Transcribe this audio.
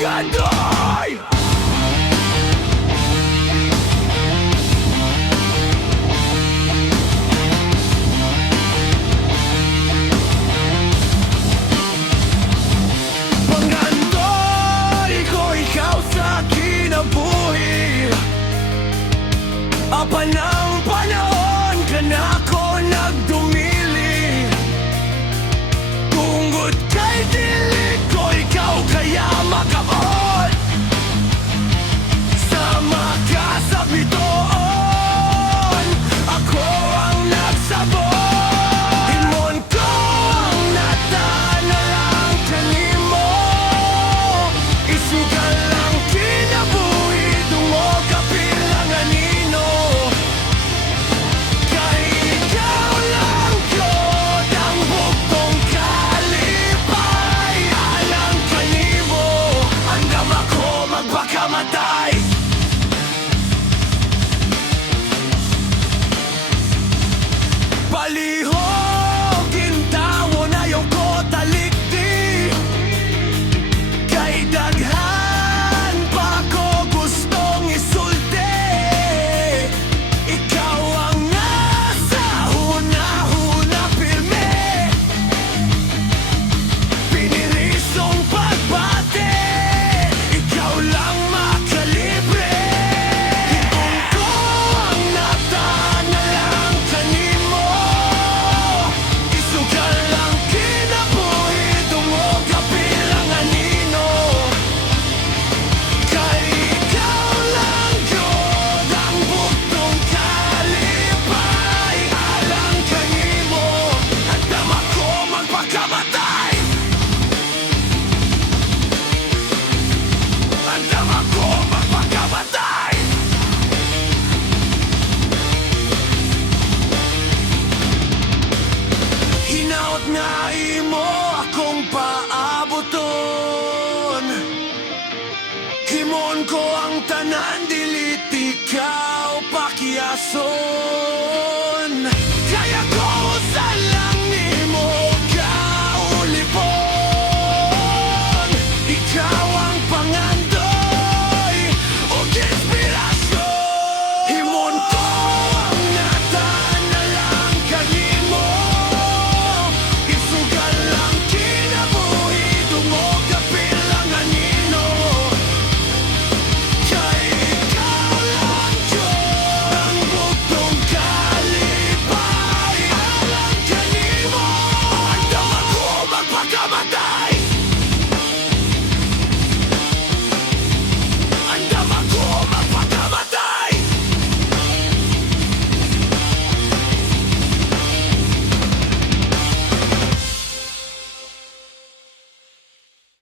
Pangandoy! Pangandoy ko ikaw sa kinabuhi. Apa ng panahon ka na ako nagdumili. Tungod kay dilig ko ikaw kaya makabot. Sama ka sa bitoon, ako ang nagsabot. Himon ko ang natanalang kanimo. Isugal lang kinabuhi, dungo kapilangan nino. Kay ikaw lang yun ang buktong kalipay. Alang kanimo, andam ako magpakamatay. Palihog gintawo na yung ko talikdi. Kay daghan pa ko gustong isulti. Ikaw ang nasa huna-huna pirme. Pinirisong pagbate, ikaw lang makalibre. Hipon ko ang natanalang kanimo. Isugal lang kinabuhi, dungo kapilangan nino. Kay ikaw lang yun ang buktong kalipay. Alang kanimo, andam ako magpakamatay. Andam ako magpakamatay. Hinaot nga imo akong paabuton. Himon ko ang tanan, dilit ikaw pakiason.